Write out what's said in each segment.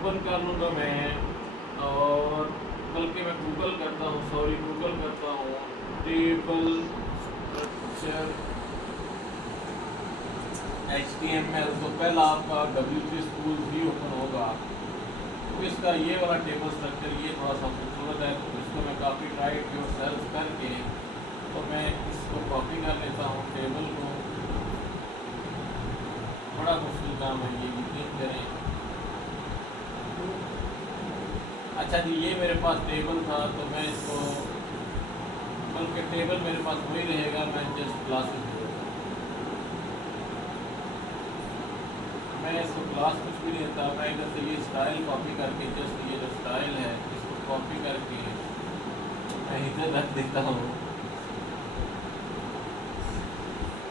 Open कर लूँगा मैं, और बल्कि मैं गूगल करता हूँ, टेबल स्ट्रक्चर HTML। तो पहला आपका W3 स्कूल भी ओपन होगा। तो इसका ये वाला टेबल स्ट्रक्चर ये थोड़ा सा खूबसूरत है, तो इसको मैं कॉपी राइट योरसेल्फ करके, तो मैं इसको कॉपी कर लेता हूँ टेबल को। बड़ा मुश्किल काम है ये, यकीन करें। अच्छा जी, ये मेरे पास टेबल था, तो मैं इसको, बल्कि टेबल मेरे पास वही रहेगा, मैं जस्ट क्लासेस दे देता हूँ। मैं इसको क्लास कुछ भी नहीं देता, मैं इधर से ये स्टाइल कॉपी करके, जस्ट ये जो स्टाइल है इसको कॉपी करके मैं इधर रख देता हूँ।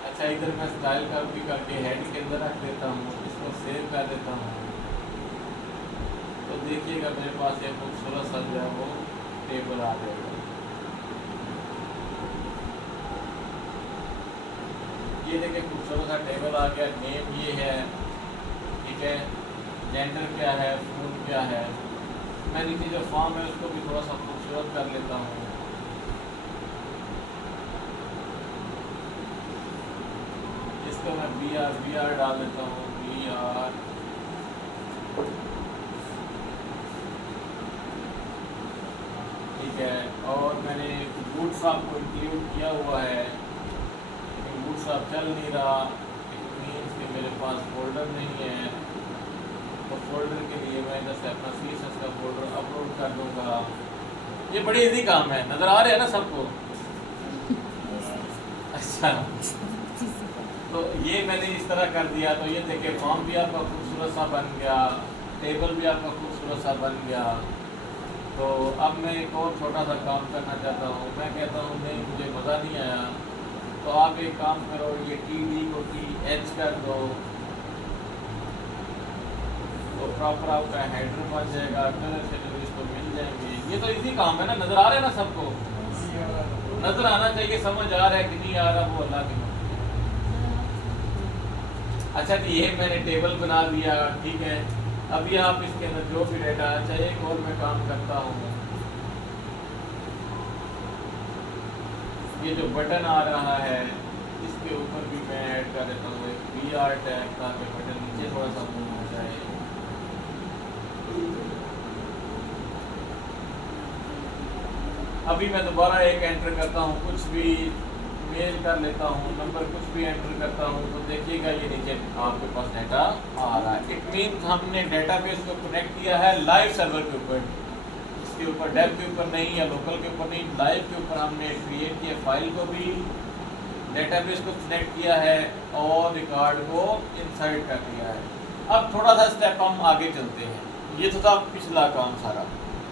अच्छा, इधर मैं स्टाइल कॉपी करके हेड के अंदर रख देता हूँ, इसको सेव कर देता हूँ। तो देखिएगा मेरे पास एक खूबसूरत सा जो है वो टेबल आ जाएगा। ये देखिए खूबसूरत सा टेबल आ गया। नेम ये है, ठीक है, जेंडर क्या है, फूड क्या है। मैं नीचे जो फॉर्म है उसको भी थोड़ा सा खूबसूरत कर लेता हूँ। इसको मैं बी आर डाल देता हूँ, BR। ठीक है, और मैंने बूटस्ट्रैप को इंक्लूड किया हुआ है, लेकिन बूटस्ट्रैप चल नहीं रहा। इट मीन्स कि मेरे पास फोल्डर नहीं है। तो फोल्डर के लिए मैं इधर से अपना CSS का फोल्डर अपलोड कर दूंगा। ये बड़ी इजी काम है, नज़र आ रहा है ना सबको? अच्छा, तो ये मैंने इस तरह कर दिया। तो ये देखिए फॉर्म भी आपका खूबसूरत सा बन गया, टेबल भी आपका खूबसूरत सा बन गया। तो अब मैं एक और छोटा सा काम करना चाहता हूँ। मैं कहता हूँ नहीं, मुझे मज़ा नहीं आया, तो आप एक काम करो, ये TD को TH कर दो, तो प्रॉपर आपका हेडर बन जाएगा, कलर शेडर इसको मिल जाएंगे। ये तो इजी काम है ना, नज़र आ रहा है ना सबको? नज़र आना चाहिए, समझ आ रहा है कि नहीं आ रहा वो अल्लाह की मर्ज़ी। अच्छा जी, ये मैंने टेबल बना दिया, ठीक है। अभी आप इसके अंदर जो भी डेटा, अच्छा एक और मैं काम करता हूँ, ये जो बटन आ रहा है इसके ऊपर भी मैं ऐड कर देता हूँ एक BR टैग, ताकि बटन नीचे थोड़ा सा मूव हो जाए। अभी मैं दोबारा एक एंटर करता हूँ, कुछ भी मेल कर लेता हूँ, नंबर कुछ भी एंटर करता हूँ, तो देखिएगा ये नीचे आपके पास डाटा आ रहा है। इट मीन्स हमने डेटाबेस को कनेक्ट किया है लाइव सर्वर के ऊपर, इसके ऊपर डेव के ऊपर नहीं या लोकल के ऊपर नहीं, लाइव के ऊपर हमने क्रिएट किया फाइल को भी, डेटाबेस को कनेक्ट किया है और रिकॉर्ड को इंसर्ट कर दिया है। अब थोड़ा सा स्टेप हम आगे चलते हैं। ये तो था पिछला काम सारा,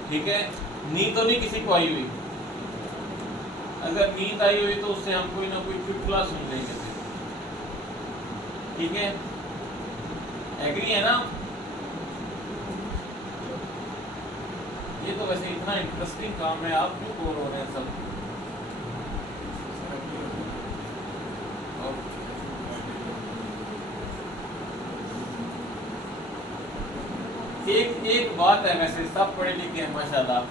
ठीक है। नींद तो नहीं किसी को आई हुई? अगर नींद आई हुई तो उससे हम कोई ना कोई चुटकुला सुन लेंगे, ठीक है? एग्री है ना? ये तो वैसे इतना इंटरेस्टिंग काम है, आप क्यों बोर हो रहे हैं सब? एक बात है, वैसे सब पढ़े लिखे हैं माशाल्लाह।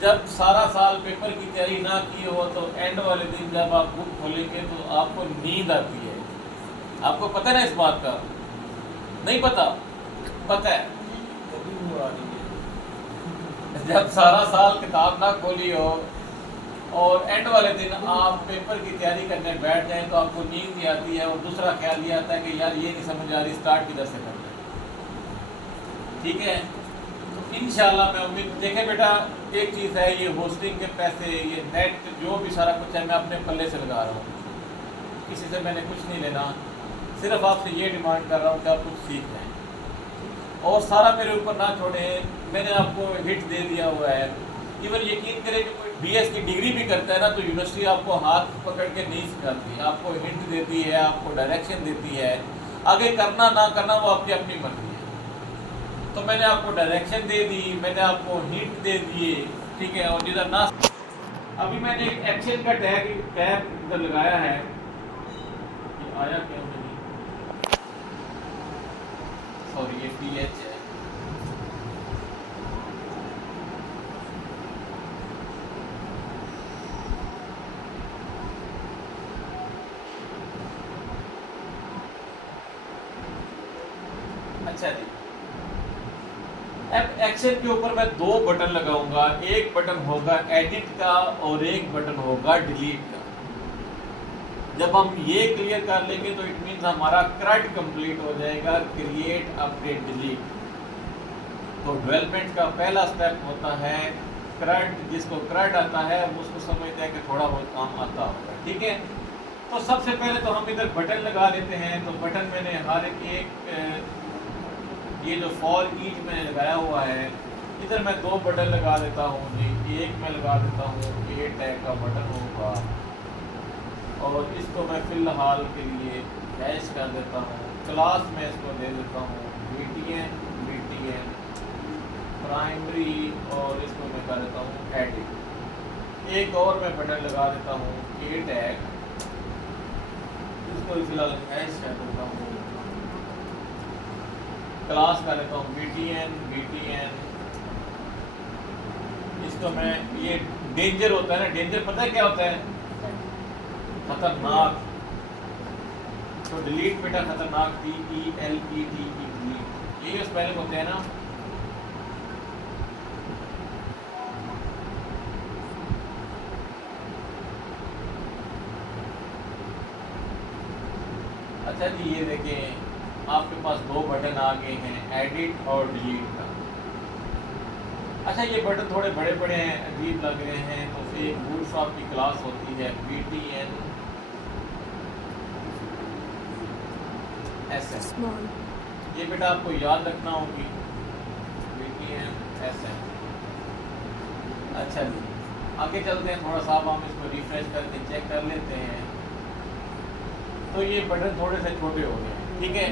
जब सारा साल पेपर की तैयारी ना की हो तो एंड वाले दिन जब आप बुक खोलेंगे तो आपको नींद आती है। आपको पता है ना इस बात का? नहीं पता? पता है? जब सारा साल किताब ना खोली हो और एंड वाले दिन आप पेपर की तैयारी करने बैठ जाएं तो आपको नींद ही आती है, और दूसरा ख्याल ये आता है कि यार ये नहीं समझ आ रही स्टार्ट किधर से करना है, ठीक है? इंशाल्लाह मैं उम्मीद, देखे बेटा एक चीज़ है, ये होस्टिंग के पैसे, ये नेट जो भी सारा कुछ है मैं अपने पल्ले से लगा रहा हूँ, किसी से मैंने कुछ नहीं लेना, सिर्फ आपसे ये डिमांड कर रहा हूँ कि आप कुछ सीख लें और सारा मेरे ऊपर ना छोड़ें। मैंने आपको हिट दे दिया हुआ है। इवन यकीन करें कि कोई BS की डिग्री भी करता है ना तो यूनिवर्सिटी आपको हाथ पकड़ के नहीं सिखाती, आपको हिंट देती है, आपको डायरेक्शन देती है, आगे करना ना करना वो आपकी अपनी मर्जी है। तो मैंने आपको डायरेक्शन दे दी, मैंने आपको हिंट दे दिए, ठीक है। और जिधर ना, अभी मैंने एक एक्शन का टैग इधर लगाया है, ये आया क्या नहीं, सॉरी ये PH है, अच्छा जी, अब एक्सेल के ऊपर मैं दो बटन लगाऊंगा, एक बटन होगा एडिट का और एक बटन होगा डिलीट का। जब हम ये क्लियर कर लेंगे तो इट मीन्स हमारा CRUD कंप्लीट हो जाएगा, क्रिएट अपडेट डिलीट। तो डेवलपमेंट का पहला स्टेप होता है CRUD। जिसको CRUD आता है वो उसको समझते हैं कि थोड़ा बहुत काम आता होगा, ठीक है। तो सबसे पहले तो हम इधर बटन लगा लेते हैं। तो बटन मैंने हर एक ये जो फॉर ईच मैंने लगाया हुआ है, इधर मैं दो बटन लगा देता हूँ जी। एक मैं लगा देता हूँ ए टैग का बटन होगा और इसको मैं फ़िलहाल के लिए हैश कर देता हूँ। क्लास में इसको दे देता हूँ BTN प्राइमरी और इसको मैं कर देता हूँ एडिट। एक और मैं बटन लगा देता हूँ ए टैग, इसको फिलहाल हैश कर देता हूँ। क्लास कर लेता हूँ BTN। इसको मैं ये डेंजर होता है ना, डेंजर पता है क्या होता है? खतरनाक। तो डिलीट बेटा खतरनाक DELET डिलीट, ये स्पेलिंग होते हैं ना। अच्छा जी, ये देखें आपके पास दो बटन आ गए हैं, एडिट और डिलीट का। अच्छा, ये बटन थोड़े बड़े बड़े हैं, अजीब लग रहे हैं। तो फिर बूटस्ट्रैप की क्लास होती है BTN SM। ये बेटा आपको याद रखना होगी, BTN SM। अच्छा जी, आगे चलते हैं थोड़ा सा। हम इसको रिफ्रेश करके चेक कर लेते हैं। तो ये बटन थोड़े से छोटे हो गए, ठीक है।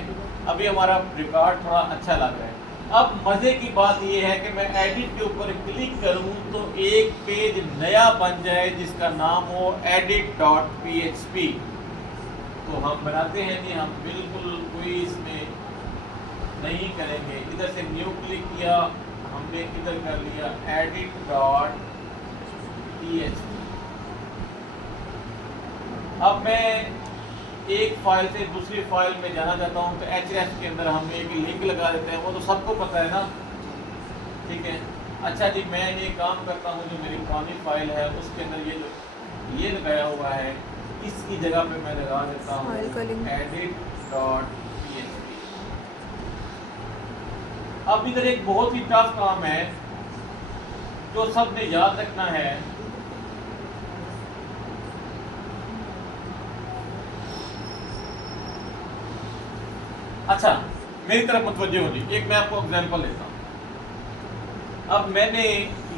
अभी हमारा रिकॉर्ड थोड़ा अच्छा लग रहा है। अब मज़े की बात ये है कि मैं एडिट के ऊपर क्लिक करूं तो एक पेज नया बन जाए जिसका नाम हो edit.php। तो हम बनाते हैं जी, हम बिल्कुल कोई इसमें नहीं करेंगे। इधर से न्यू क्लिक किया हमने, इधर कर लिया edit.php। अब मैं एक फाइल से दूसरी फाइल में जाना चाहता हूँ तो href के अंदर हम एक लिंक लगा देते हैं, वो तो सबको पता है ना, ठीक है। अच्छा जी, मैं ये काम करता हूँ, जो मेरी पुरानी फाइल है उसके अंदर ये लगाया हुआ है, इसकी जगह पे मैं लगा देता हूँ edit.php। अब इधर एक बहुत ही टफ काम है जो सबने याद रखना है। अच्छा, मेरी तरफ मुतवज्जे हो जी। एक मैं आपको एग्जांपल देता हूँ। अब मैंने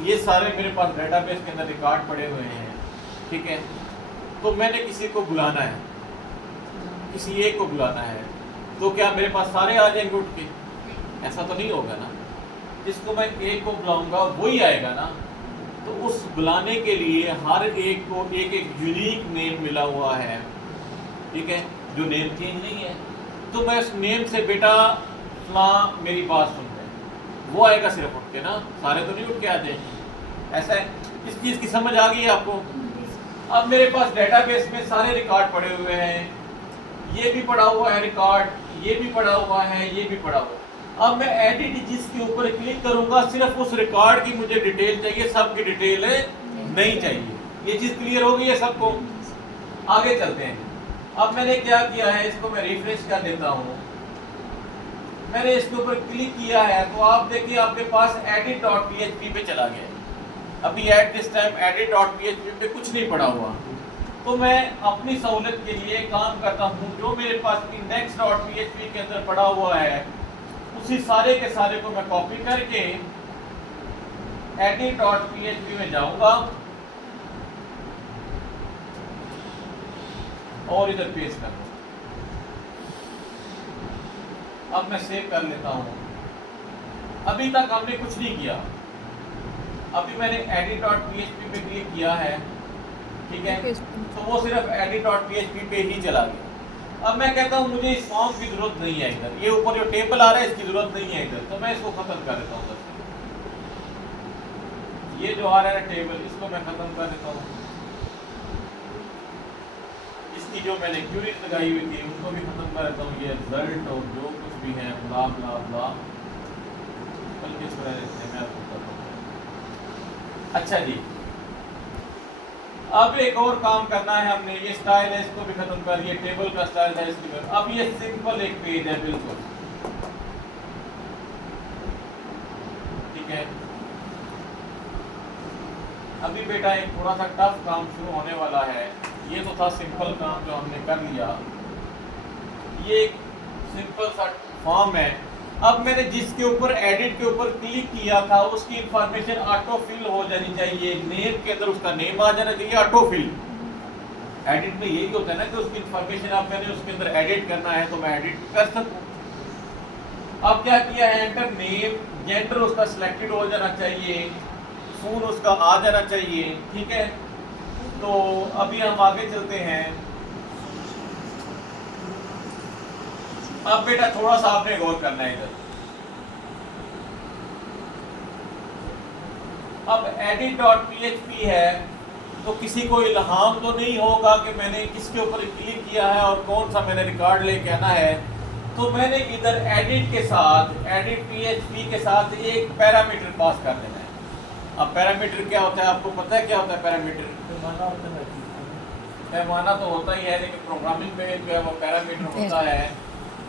ये सारे मेरे पास डेटाबेस के अंदर रिकॉर्ड पड़े हुए हैं, ठीक है। तो मैंने किसी को बुलाना है, किसी एक को बुलाना है, तो क्या मेरे पास सारे आ जाएंगे उठ के? ऐसा तो नहीं होगा ना। जिसको मैं एक को बुलाऊंगा वही आएगा ना। तो उस बुलाने के लिए हर एक को एक एक यूनिक नेम मिला हुआ है, ठीक है, जो नेम चेंज नहीं है। तो मैं उस नेम से बेटा फलां मेरी बात सुन रहे, वो आएगा सिर्फ उठ के ना, सारे तो नहीं उठ के आ जाएंगे। ऐसा है, इस चीज़ की समझ आ गई है आपको? अब मेरे पास डेटाबेस में सारे रिकॉर्ड पड़े हुए हैं, ये भी पड़ा हुआ है रिकॉर्ड, ये भी पड़ा हुआ है, ये भी पड़ा हुआ है। अब मैं एडिट जिसके ऊपर क्लिक करूंगा, सिर्फ उस रिकॉर्ड की मुझे डिटेल चाहिए, सबकी डिटेल नहीं चाहिए। ये चीज़ क्लियर हो गई है सबको? आगे चलते हैं। अब मैंने क्या किया है, इसको मैं रिफ्रेश कर देता हूँ। मैंने इसके ऊपर क्लिक किया है तो आप देखिए आपके पास edit.php पे चला गया। अभी एट दिस टाइम edit.php पे कुछ नहीं पड़ा हुआ। तो मैं अपनी सहूलियत के लिए काम करता हूँ, जो मेरे पास index.php के अंदर पड़ा हुआ है उसी सारे के सारे को मैं कॉपी करके edit.php में जाऊंगा और इधर पेस्ट कर दूंगा। अब मैं सेव कर लेता हूँ। अभी तक हमने कुछ नहीं किया, अभी मैंने edit.php पे क्लिक किया है, ठीक है, तो वो सिर्फ edit.php पे ही चला गया। अब मैं कहता हूँ मुझे इस फॉर्म की जरूरत नहीं है, इधर ये ऊपर जो टेबल आ रहा है इसकी जरूरत नहीं है इधर, तो मैं इसको खत्म कर देता हूँ। ये जो आ रहा है टेबल, इसको मैं खत्म कर देता हूँ। इसकी जो मैंने क्यूरीज लगाई हुई थी उनको भी खत्म कर देता हूँ। ये रिजल्ट और जो कुछ भी है ब्ला ब्ला ब्ला, बल्कि इसको रह देते हैं, मैं आपको बताता हूँ। अच्छा जी, अब एक और काम करना है हमने, ये स्टाइल है इसको भी खत्म कर, ये टेबल का स्टाइल है इसकी भी। अब ये सिंपल एक पेज है बिल्कुल, ठीक है। अभी बेटा एक थोड़ा सा टफ काम शुरू होने वाला है। ये तो था सिंपल काम जो हमने कर लिया, ये एक सिंपल सा फॉर्म है। अब मैंने जिसके ऊपर एडिट के ऊपर क्लिक किया था उसकी इंफॉर्मेशन ऑटो फिल हो जानी चाहिए, नेम के अंदर उसका नेम आ जाना चाहिए ऑटो फिल। एडिट में यही होता है ना कि उसकी इंफॉर्मेशन आप मैंने उसके अंदर एडिट करना है तो मैं एडिट कर सकूं। अब क्या किया है, एंटर नेम, जेंडर उसका सिलेक्टेड हो जाना चाहिए, फोन उसका आ जाना चाहिए, ठीक है। तो अभी हम आगे चलते हैं। अब बेटा थोड़ा सा आपने गौर करना है इधर। अब edit.php है तो किसी को इल्हाम तो नहीं होगा कि मैंने किसके ऊपर क्लिक किया है और कौन सा मैंने रिकॉर्ड लेके आना है। तो मैंने इधर एडिट के साथ, edit.php के साथ एक पैरामीटर पास कर देना है। अब पैरामीटर क्या होता है, आपको पता है क्या होता है पैरामीटर? पैमाना तो होता ही है, लेकिन प्रोग्रामिंग में जो है वो पैरामीटर होता है।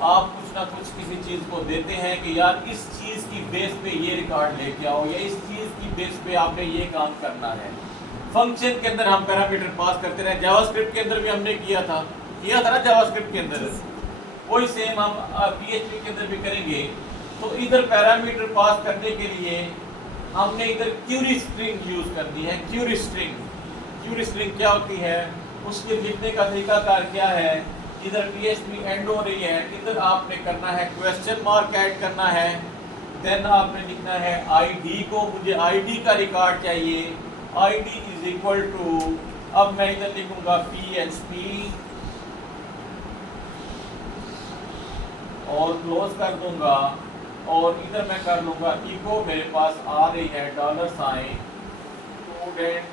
आप कुछ ना कुछ किसी चीज़ को देते हैं कि यार इस चीज़ की बेस पे ये रिकॉर्ड लेके आओ, या इस चीज़ की बेस पे आपने ये काम करना है। फंक्शन के अंदर हम पैरामीटर पास करते रहे, जावास्क्रिप्ट के अंदर भी हमने किया था ना, जावास्क्रिप्ट के अंदर वही सेम हम PHP के अंदर भी करेंगे। तो इधर पैरामीटर पास करने के लिए हमने इधर क्यूरी स्ट्रिंग यूज़ करनी है। क्यूरी स्ट्रिंग क्या होती है, उसके लिखने का तरीकाकार क्या है। इधर PHP एंड हो रही है, इधर आपने करना है क्वेश्चन मार्क ऐड करना है, देन आपने लिखना है ID को, मुझे ID का रिकॉर्ड चाहिए, ID इज इक्वल टू, अब मैं इधर लिखूंगा PHP और क्लोज कर दूंगा, और इधर मैं कर लूंगा इको, मेरे पास आ रही है $, स्टूडेंट,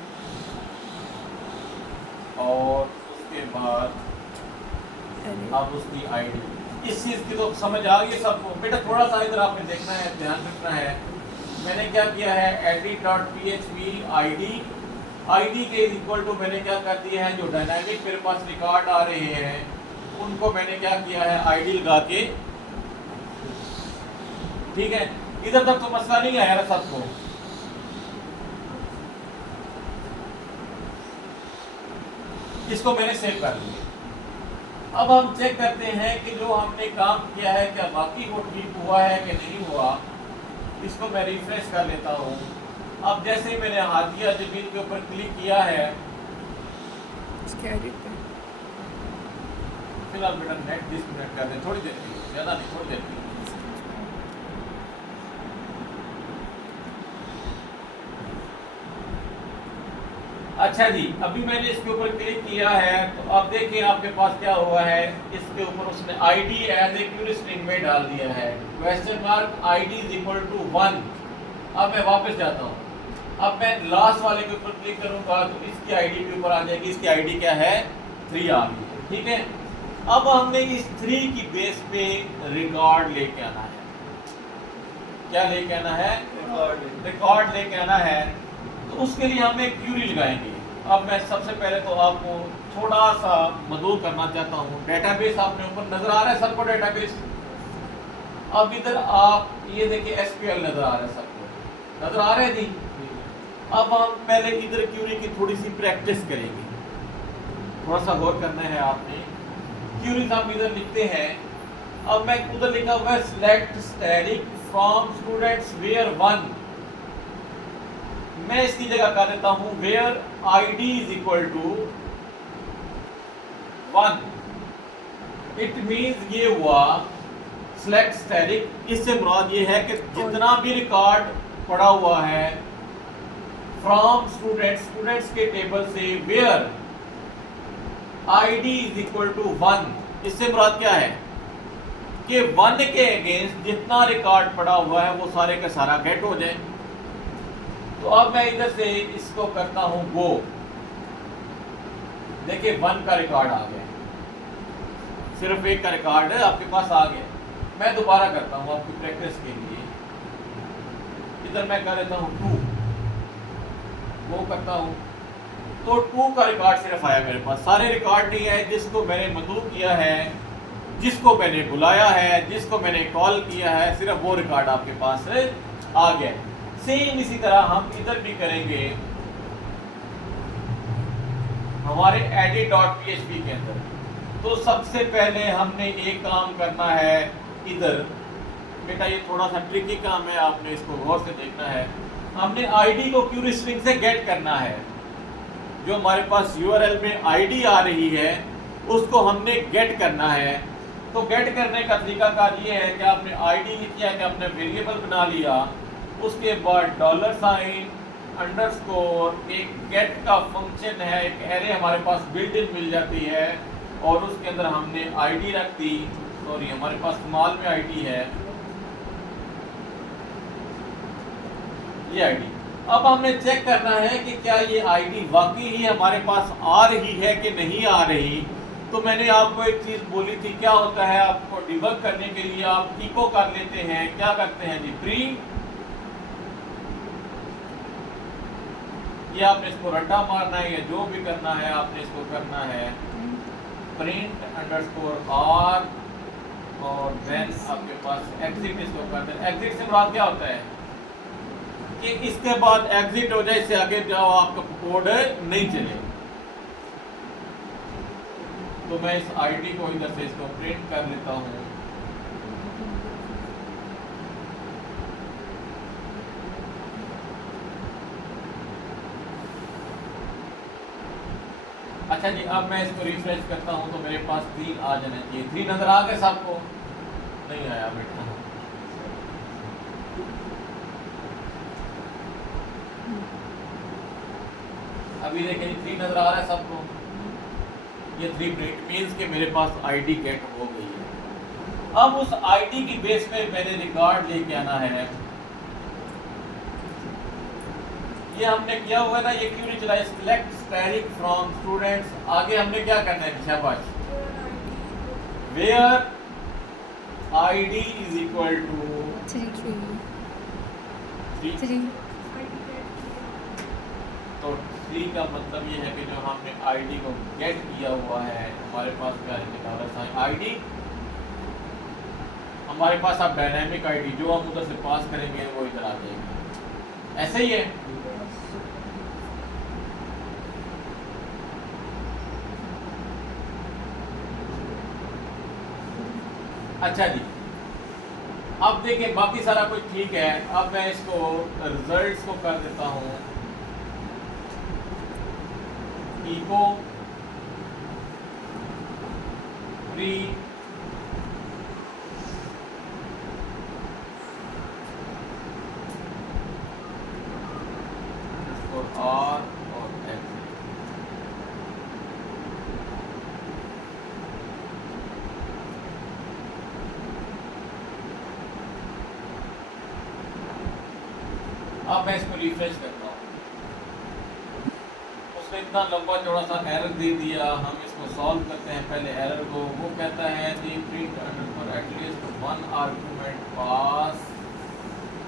और उसके बाद अब उसकी आईडी। इस चीज़ की तो समझ आ गई सबको बेटा? थोड़ा सा इधर आपने देखना है, ध्यान रखना है। मैंने क्या किया है, edit.php ID के इक्वल टू मैंने क्या कर दिया है, जो डायनामिक मेरे पास रिकॉर्ड आ रहे हैं उनको मैंने क्या किया है, ID लगा के, ठीक है। इधर तक तो मसला नहीं आया ना सबको? इसको मैंने सेव कर लिया। अब हम चेक करते हैं कि जो हमने काम किया है क्या बाकी वो ठीक हुआ है कि नहीं हुआ। इसको मैं रिफ्रेश कर लेता हूँ। अब जैसे ही मैंने हादिया जमीन के ऊपर क्लिक किया है, फिलहाल बेटा नेट डिस्कनेक्ट कर दें थोड़ी देर के लिए, ज़्यादा नहीं, थोड़ी देर के लिए। अच्छा जी, अभी मैंने इसके ऊपर क्लिक किया है तो अब देखिए आपके पास क्या हुआ है, इसके ऊपर उसने ID as a query string में डाल दिया है, question mark ID is equal to 1। अब मैं वापस जाता हूँ, अब मैं लास्ट वाले के ऊपर क्लिक करूंगा तो इसकी ID के ऊपर आ जाएगी, इसकी ID क्या है, 3 आ गई, ठीक है। अब हमने इस 3 की बेस पे रिकॉर्ड लेके आना है। क्या लेके आना है? रिकॉर्ड लेके आना है। तो उसके लिए हम एक क्यूरी लगाएंगे। अब मैं सबसे पहले तो आपको थोड़ा सा मदद करना चाहता हूँ। डेटाबेस आपने ऊपर नजर आ रहा है सबको, डेटाबेस। अब इधर आप ये देखिए SQL नजर आ रहा है सबको, नजर आ रहे थी। अब हम पहले इधर क्यूरी की थोड़ी सी प्रैक्टिस करेंगे, थोड़ा सा गौर करना है आपने। क्यूरीज हम इधर लिखते हैं। अब मैं उधर लिखा हुआ है select static from students where 1। मैं इसकी जगह कर देता हूं where ID is equal to 1। It means ये हुआ सिलेक्ट स्टैटिक, इससे मुराद ये है कि जितना भी रिकॉर्ड पड़ा हुआ है फ्रॉम स्टूडेंट्स के टेबल से where ID is equal to 1, इससे मुराद क्या है कि 1 के अगेंस्ट जितना रिकॉर्ड पड़ा हुआ है वो सारे का सारा गेट हो जाए। तो अब मैं इधर से इसको करता हूं गो, देखिए 1 का रिकॉर्ड आ गया। सिर्फ एक का रिकॉर्ड आपके पास आ गया। मैं दोबारा करता हूँ आपकी प्रैक्टिस के लिए। इधर मैं कर लेता हूँ 2, वो करता हूँ तो 2 का रिकॉर्ड सिर्फ आया मेरे पास, सारे रिकॉर्ड नहीं आए। जिसको मैंने मदू किया है, जिसको मैंने बुलाया है, जिसको मैंने कॉल किया है, सिर्फ वो रिकॉर्ड आपके पास आ गया। सेम इसी तरह हम इधर भी करेंगे हमारे edit.php के अंदर। तो सबसे पहले हमने एक काम करना है इधर, बेटा ये थोड़ा सा ट्रिकी काम है, आपने इसको गौर से देखना है। हमने आईडी को क्यूरी स्ट्रिंग से गेट करना है। जो हमारे पास यूआरएल में आईडी आ रही है उसको हमने गेट करना है। तो गेट करने का तरीकाकार ये है कि आपने आईडी लिख किया कि आपने वेरिएबल बना लिया, उसके बाद $, एक गेट का फंक्शन है, एक एरे हमारे पास बिल्ट इन मिल जाती है और उसके अंदर हमने आईडी रख दी। सॉरी, हमारे पास स्मॉल में आईडी है, ये आईडी। अब हमने चेक करना है कि क्या ये आईडी वाकई ही हमारे पास आ रही है कि नहीं आ रही। तो मैंने आपको एक चीज बोली थी, क्या होता है, आपको डिबग करने के लिए आप इको कर लेते हैं, क्या करते हैं जी, प्रिंट, ये आपने इसको रट्टा मारना है या जो भी करना है आपने इसको करना है print_r और देन आपके पास एग्जिट, इसको कर दें। एग्जिट से मुराद क्या होता है कि इसके बाद एग्जिट हो जाए, इससे आगे जाओ आपका कोड नहीं चले। तो मैं इस आईडी को इधर से इसको प्रिंट कर लेता हूँ। अच्छा जी, अब मैं इसको रिफ्रेश करता हूँ तो मेरे पास 3 आ जाना चाहिए। 3 नजर आ गए सबको? नहीं आया बेटा। अभी देखें 3 नजर आ रहा है सबको? ये 3 प्रिंट मीन्स कि मेरे पास आईडी गेट हो गई है। अब उस आईडी की बेस पे मैंने रिकॉर्ड लेके आना है। ये हमने किया हुआ ना, ये क्यों नहीं चला, सिलेक्ट स्टैटिक फ्रॉम स्टूडेंट्स। आगे हमने क्या करना है, शाबाश, where ID is equal to 3। तो 3 का मतलब ये है कि जो हमने आईडी को गेट किया हुआ है, हमारे पास क्या है, आईडी हमारे पास। अब डायनामिक आईडी जो हम उधर से पास करेंगे वो इधर आ जाएगी, ऐसे ही है। अच्छा जी, अब देखिए बाकी सारा कुछ ठीक है। अब मैं इसको रिजल्ट्स को कर देता हूँ इको प्री और अब मैं इसको रिफ्रेश करता हूँ। उसने इतना लंबा चौड़ा सा एरर दे दिया, हम इसको सॉल्व करते हैं पहले एरर को। वो कहता है दी प्रिंट एटलीस्ट 1 आर्गुमेंट पास।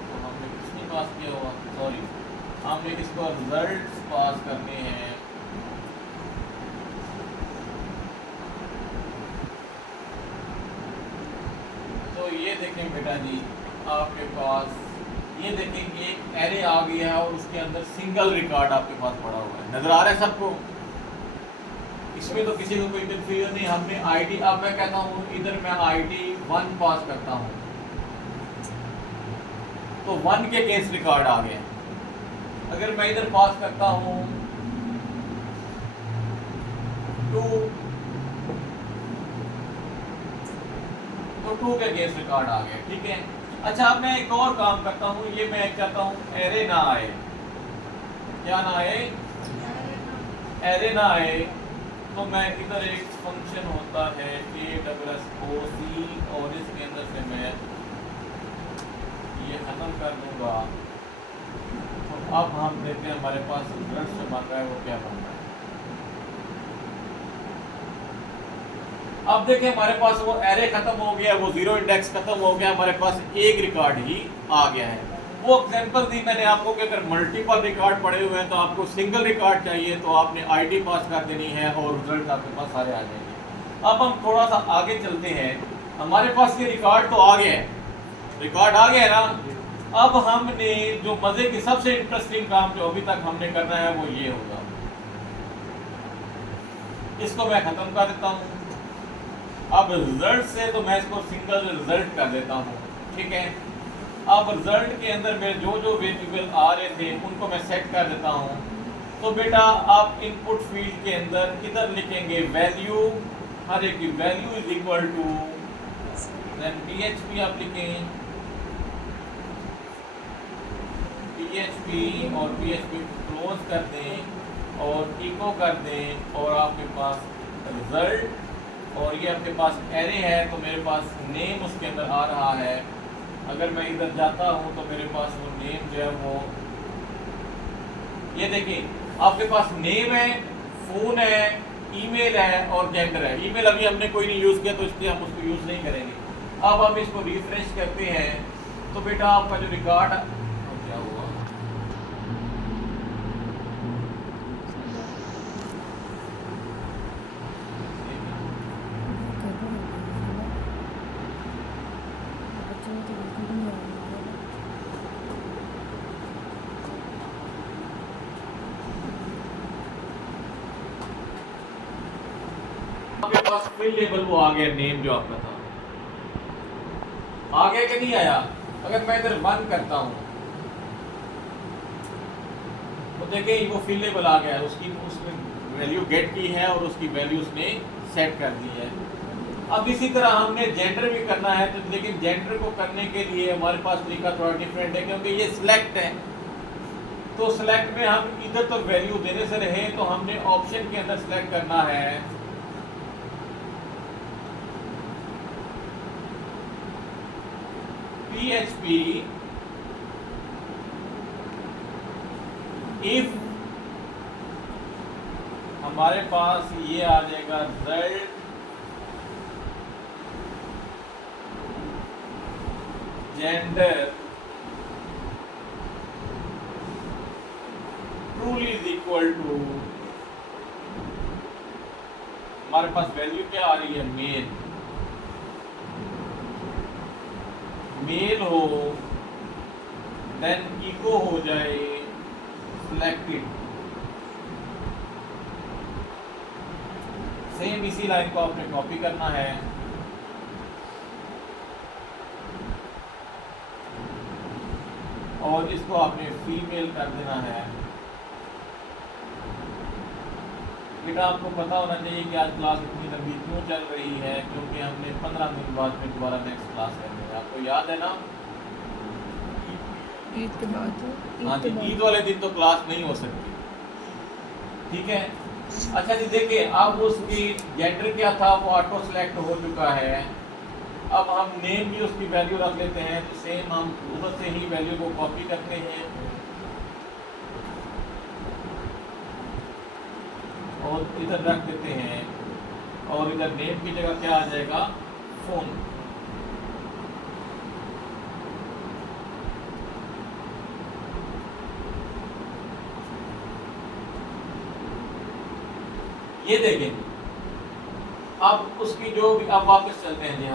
तो हमने कुछ नहीं पास किया हुआ, सॉरी, हमने इसको रिजल्ट्स पास करने हैं। तो ये देखें बेटा जी, आपके पास ये देखें एक एरे आ गया है और उसके अंदर सिंगल रिकॉर्ड आपके पास पड़ा हुआ है। नजर आ रहा है सबको? इसमें तो किसी को कोई कंफ्यूजन नहीं। हमने आईडी, अब मैं कहता हूँ इधर मैं आईडी 1 पास करता हूँ तो 1 के अगेंस्ट रिकॉर्ड आ गया। अगर मैं इधर पास करता हूँ 2 तो 2 के अगेंस्ट रिकॉर्ड आ गया, ठीक है। अच्छा, अब मैं एक और काम करता हूँ, ये मैं चाहता हूँ एरे ना आए। क्या ना आए? एरे ना आए। तो मैं इधर एक फंक्शन होता है AWSOC और इसके अंदर से मैं ये खत्म कर दूंगा। तो अब हम देखते हैं हमारे पास रिजल्ट से बन रहा है वो क्या बन रहा है। अब देखें हमारे पास वो एरे खत्म हो गया, वो जीरो इंडेक्स खत्म हो गया, हमारे पास एक रिकॉर्ड ही आ गया है। वो एग्जांपल दी मैंने आपको कि अगर मल्टीपल रिकॉर्ड पड़े हुए हैं तो आपको सिंगल रिकॉर्ड चाहिए, तो आपने आईडी पास कर देनी है और रिजल्ट आपके पास सारे आ जाएंगे। अब हम थोड़ा सा आगे चलते हैं, हमारे पास ये रिकॉर्ड तो आ गया है, रिकॉर्ड आ गया है ना। अब हमने जो मजे की सबसे इंटरेस्टिंग काम जो अभी तक हमने करना है वो ये होगा, इसको मैं खत्म कर देता हूँ। अब रिजल्ट से तो मैं इसको सिंगल रिजल्ट कर देता हूँ, ठीक है। अब रिजल्ट के अंदर मेरे जो जो वेरिएबल आ रहे थे उनको मैं सेट कर देता हूँ। तो बेटा आप इनपुट फील्ड के अंदर इधर लिखेंगे वैल्यू, हर एक की value is equal to, then PHP आप लिखें, PHP और PHP क्लोज कर दें और इको कर दें और आपके पास रिजल्ट, और ये आपके पास एरे है तो मेरे पास नेम उसके अंदर आ रहा है। अगर मैं इधर जाता हूँ तो मेरे पास वो नेम जो है वो, ये देखिए आपके पास नेम है, फ़ोन है, ईमेल है और जेंडर है। ईमेल अभी हमने कोई नहीं यूज़ किया तो इसलिए हम उसको यूज़ नहीं करेंगे। अब हम इसको रिफ्रेश करते हैं तो बेटा आपका जो रिकॉर्ड क्या हुआ, आपके पास फिल लेबल वो आ गया, नेम जो आपका था आ गया कि नहीं आया। अगर मैं इधर 1 करता हूँ तो देखिए वो फिल लेबल आ गया है, उसकी उसने वैल्यू गेट की है और उसकी वैल्यू उसने सेट कर दी है। अब इसी तरह हमने जेंडर भी करना है, तो लेकिन जेंडर को करने के लिए हमारे पास तरीका थोड़ा डिफरेंट है, क्योंकि ये सिलेक्ट है। तो सिलेक्ट में हम इधर तो वैल्यू देने से रहे तो हमने ऑप्शन के अंदर सिलेक्ट करना है PHP इफ हमारे पास ये आ जाएगा result gender truly is equal to, हमारे पास वैल्यू क्या आ रही है, मेल, मेल हो, देन इको हो जाए सिलेक्टेड। सेम इसी लाइन को आपने कॉपी करना है और इसको आपने फीमेल कर देना है। बेटा आपको पता होना चाहिए कि आज क्लास इतनी लंबी क्यों चल रही है, क्योंकि हमने 15 मिनट बाद में दोबारा नेक्स्ट क्लास करनी है। आपको याद है ना, ईद के बाद। हाँ जी, ईद वाले दिन तो क्लास नहीं हो सकती, ठीक है। अच्छा जी देखिए, अब उसकी जेंडर क्या था वो ऑटो सेलेक्ट हो चुका है। अब हम नेम भी उसकी वैल्यू रख लेते हैं, तो सेम हम उधर से ही वैल्यू को कॉपी करते हैं और इधर रख देते हैं, और इधर नेम की जगह क्या आ जाएगा, फोन। ये देखें, अब उसकी जो भी, अब वापस चलते हैं जी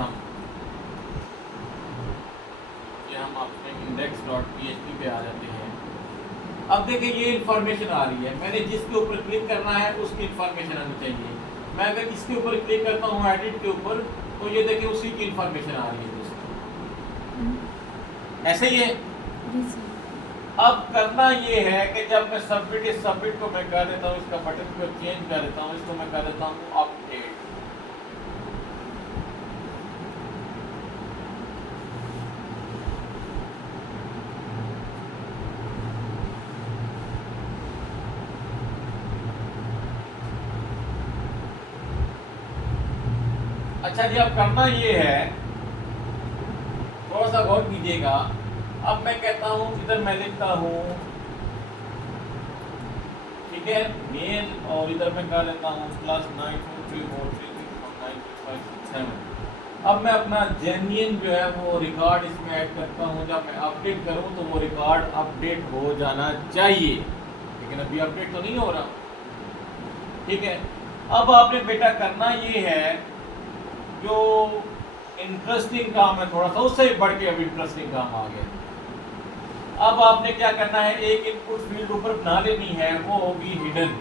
हम अपने index.php पे आ जाते हैं। अब देखिए ये इंफॉर्मेशन आ रही है, मैंने जिसके ऊपर क्लिक करना है उसकी इंफॉर्मेशन आनी चाहिए। मैं अगर इसके ऊपर क्लिक करता हूँ एडिट के ऊपर, तो ये देखिए उसी की इंफॉर्मेशन आ रही है, ऐसे ही है। अब करना ये है कि जब मैं सबमिट को मैं कर देता हूँ, इसका बटन को चेंज कर देता हूँ, इसको मैं कर देता हूँ अपडेट। अच्छा जी, अब करना ये है, थोड़ा सा गौर कीजिएगा। अब मैं कहता हूँ, इधर मैं लिखता हूँ, ठीक है, मेल, और इधर मैं कर लेता हूँ +9434361935 7। अब मैं अपना जेन्युइन जो है वो रिकॉर्ड इसमें ऐड करता हूँ। जब मैं अपडेट करूँ तो वो रिकॉर्ड अपडेट हो जाना चाहिए, लेकिन अभी अपडेट तो नहीं हो रहा। ठीक है, अब आपने बेटा करना ये है, जो इंटरेस्टिंग काम है थोड़ा सा उससे भी बढ़ के अब इंटरेस्टिंग काम आ गया। अब आपने क्या करना है, एक इनपुट फील्ड ऊपर बना लेनी है, वो होगी हिडन।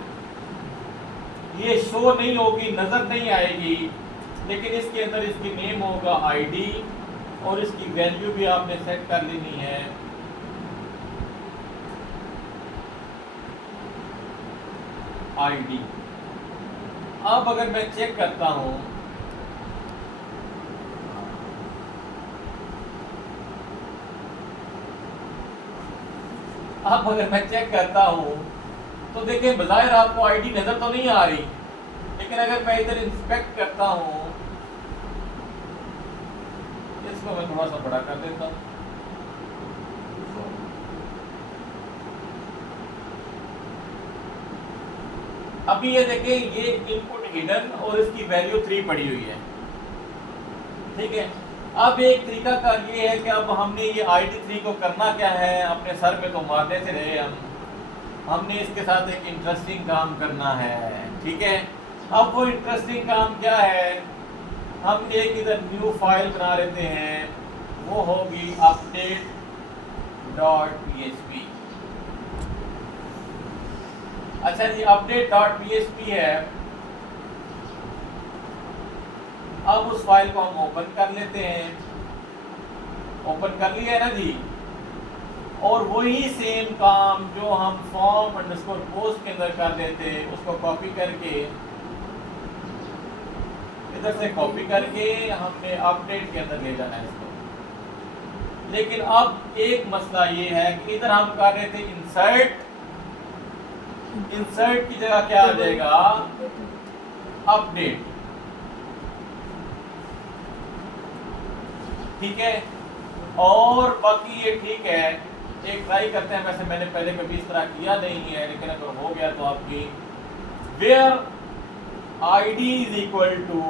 ये शो नहीं होगी, नजर नहीं आएगी, लेकिन इसके अंदर इसकी नेम होगा आईडी और इसकी वैल्यू भी आपने सेट कर लेनी है। आईडी। अब अगर मैं चेक करता हूं, अब अगर मैं चेक करता हूं तो देखिए बजाय आपको आईडी नजर तो नहीं आ रही, लेकिन अगर मैं इधर इंस्पेक्ट करता हूं, इसको मैं थोड़ा सा बड़ा कर देता हूं। अभी ये देखिए, ये इनपुट हिडन और इसकी वैल्यू 3 पड़ी हुई है। ठीक है, अब एक तरीका का ये है कि अब हमने ये ID3 को करना क्या है, अपने सर पे तो मारने से रहे हमने इसके साथ एक इंटरेस्टिंग काम करना है। ठीक है, अब वो इंटरेस्टिंग काम क्या है, हम एक इधर न्यू फाइल बना लेते हैं, वो होगी update.php। अच्छा जी, update.php है। अब उस फाइल को हम ओपन कर लेते हैं। ओपन कर लिया है ना जी, और वही सेम काम जो हम फॉर्म अंडरस्कोर पोस्ट के अंदर कर लेते, उसको कॉपी करके इधर से कॉपी करके हमने अपडेट के अंदर ले जाना है इसको। लेकिन अब एक मसला ये है कि इधर हम कर रहे थे इंसर्ट, इंसर्ट की जगह क्या आ जाएगा, अपडेट। ठीक है, और बाकी ये ठीक है, एक ट्राई करते हैं। वैसे मैंने पहले कभी इस तरह किया नहीं है, लेकिन अगर हो गया तो आपकी where ID is equal to,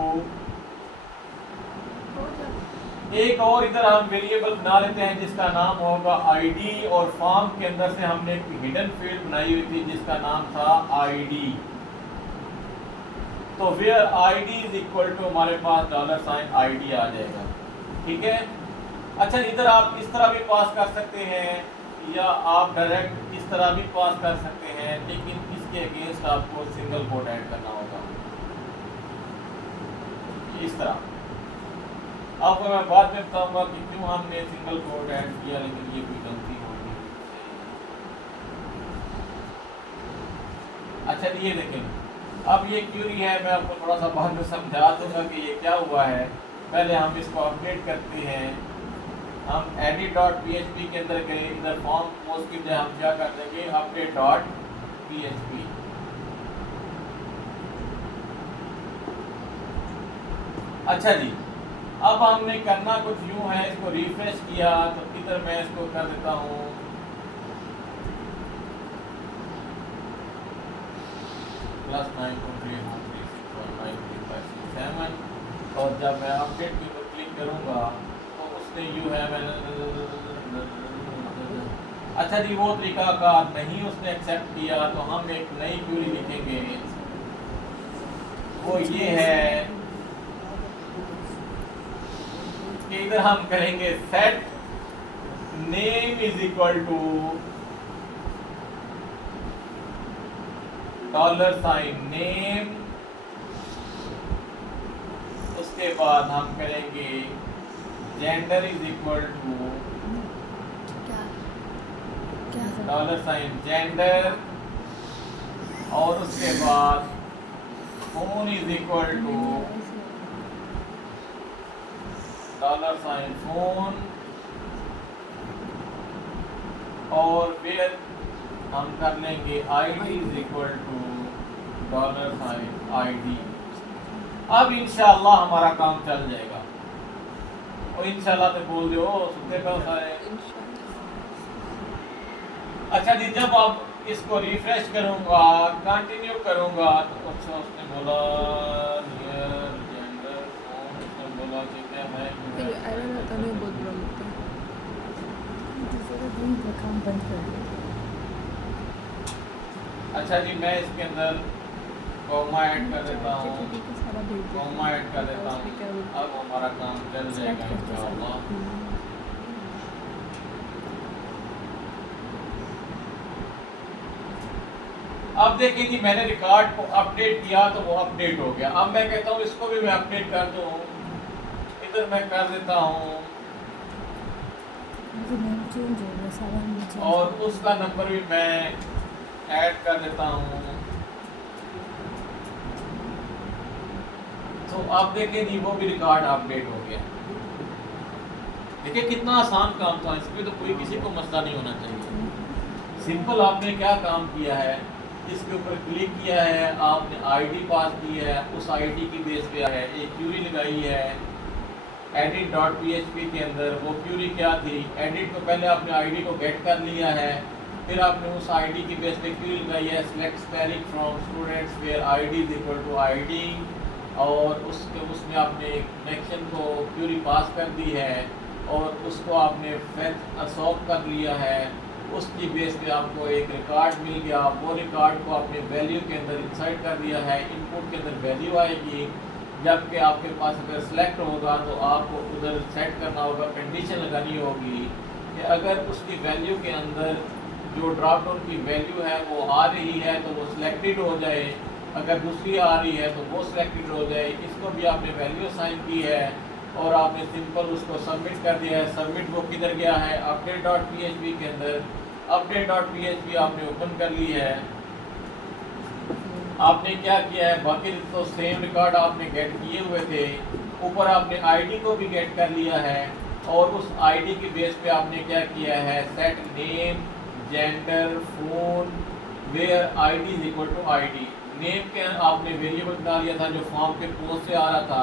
एक और इधर हम वेरिएबल बना लेते हैं जिसका नाम होगा ID, और फॉर्म के अंदर से हमने एक हिडन फील्ड बनाई हुई थी जिसका नाम था ID। तो where ID is equal to हमारे पास $ID आ जाएगा। ठीक है, अच्छा इधर आप इस तरह भी पास कर सकते हैं या आप डायरेक्ट इस तरह भी पास कर सकते हैं, लेकिन इसके अगेंस्ट आपको सिंगल कोट ऐड करना होगा इस तरह। आपको मैं बाद में बताऊंगा कि क्यों हमने सिंगल कोट ऐड किया, लेकिन ये कोई गलती होगी। अच्छा ये देखें, अब ये क्यूरी है, मैं आपको थोड़ा सा बाद में समझा दूंगा कि ये क्या हुआ है। पहले हम इसको अपडेट करते हैं। हम edit.php के अंदर गए, इधर फॉर्म पोस्ट की जगह हम क्या कर देंगे, update.php। अच्छा जी, अब हमने करना कुछ यूं है, इसको रिफ्रेश किया तो इधर मैं इसको कर देता हूँ +9.343619357, और जब मैं अपडेट के ऊपर क्लिक करूँगा तो उसने यूँ है, मैंने अच्छा जी वो तरीका का नहीं उसने एक्सेप्ट किया, तो हम एक नई क्वेरी लिखेंगे। वो ये है कि इधर हम करेंगे set name is equal to $name, उसके बाद हम करेंगे gender is equal to $gender, और उसके बाद phone is equal to $phone, और फिर हम कर लेंगे ID is equal to $ID। अब इंशाल्लाह हमारा काम चल जाएगा। और इंशाल्लाह तो बोल दो सुनते कहो सारे। अच्छा जी, जब आप इसको रिफ्रेश करूंगा, कंटिन्यू करूंगा, तो अच्छा उसने बोला चलो दिन का काम बंद कर दिया। अच्छा जी, मैं इसके अंदर कॉमा ऐड कर देता हूँ, ChatGPT का सारा भेज देती कॉमा ऐड कर देता उसमें क्या हूँ। अब हमारा काम चल सेलेक्ट जाएगा करके इंशाअल्लाह। अब देखिए जी, मैंने रिकॉर्ड को अपडेट किया तो वो अपडेट हो गया। अब मैं कहता हूँ इसको भी मैं अपडेट कर दूँ, इधर मैं कर देता हूँ नेम चेंज हो गया सारा हमने चेंज और कर दिया। उसका नंबर भी मैं ऐड कर देता हूँ। तो आप देखें जी, वो भी रिकॉर्ड अपडेट हो गया। देखिए कितना आसान काम था, इसमें तो कोई किसी को मसला नहीं होना चाहिए। सिंपल आपने क्या काम किया है, इसके ऊपर क्लिक किया है, आपने आईडी पास की है, उस आईडी की बेस पे है एक क्यूरी लगाई है edit.php के अंदर। वो क्यूरी क्या थी, एडिट तो पहले आपने आईडी को गेट कर लिया है, फिर आपने उस आईडी की बेस पे क्यूरी लगाई है select spelling from students where id is equal to id, और उसमें आपने कनेक्शन को क्यूरी पास कर दी है और उसको आपने फेच असॉल्व कर लिया है। उसकी बेस पे आपको एक रिकॉर्ड मिल गया, वो रिकॉर्ड को आपने वैल्यू के अंदर इंसर्ट कर दिया है। इनपुट के अंदर वैल्यू आएगी, जबकि आपके पास अगर सेलेक्ट होगा तो आपको उधर सेट करना होगा, कंडीशन लगानी होगी कि अगर उसकी वैल्यू के अंदर जो ड्रॉप डाउन की वैल्यू है वो आ रही है तो वो सिलेक्टेड हो जाए, अगर दूसरी आ रही है तो वो सिलेक्टेड हो जाए। इसको भी आपने वैल्यू असाइन की है और आपने सिंपल उसको सबमिट कर दिया है। सबमिट वो किधर गया है, update.php के अंदर। update.php आपने ओपन कर ली है। आपने क्या किया है, बाकी तो सेम रिकॉर्ड आपने गेट किए हुए थे, ऊपर आपने आईडी को भी गेट कर लिया है और उस आईडी की बेस पे आपने क्या किया है, set name gender phone where ID is equal to ID. Name के आपने वेरिएबल बना लिया था जो फॉर्म के पोस्ट से आ रहा था,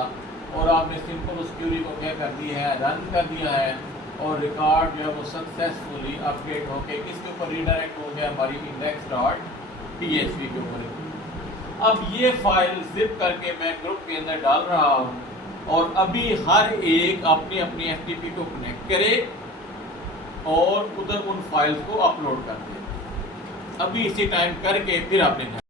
और आपने सिंपल उस क्यूरी को क्या कर दिया है, रन कर दिया है, और रिकॉर्ड जो है वो सक्सेसफुली अपडेट होके किसके ऊपर रीडायरेक्ट हो गया, हमारी index.php के ऊपर। अब ये फाइल जिप करके मैं ग्रुप के अंदर डाल रहा हूँ और अभी हर एक अपनी अपनी एफटीपी को कनेक्ट करे और उधर उन फाइल्स को अपलोड कर दे। अभी इसी टाइम करके फिर आपने